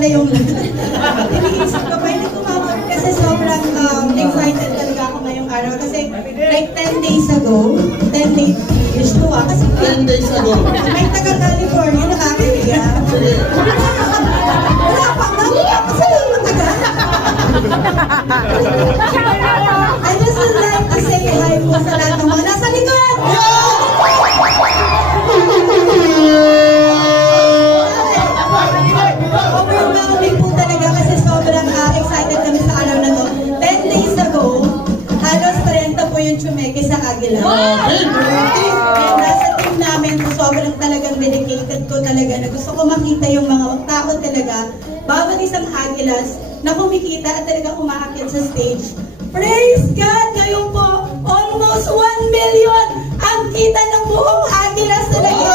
pala yung iniisip ko, pwede kumamot kasi sobrang excited talaga ako ngayong araw. Kasi like 10 days ago, 10 days, years to kasi 10 days ago. may taga-California nakakahiya. Wala pa, wala pa sila matagal. I just would like to say hi po sa lahat ng mga nasa likod! Overwhelming po talaga kasi sobrang excited kami sa araw na to. 10 days ago, halos 30 po yung Chumeke sa Aguila. And nasa team namin, sobrang talagang dedicated ko talaga na gusto ko makita yung mga tao talaga, bawat isang Aguilas na kumikita at talaga umaakyat sa stage. Praise God! Ngayon po, almost 1 million ang kita ng buong Aguilas talaga.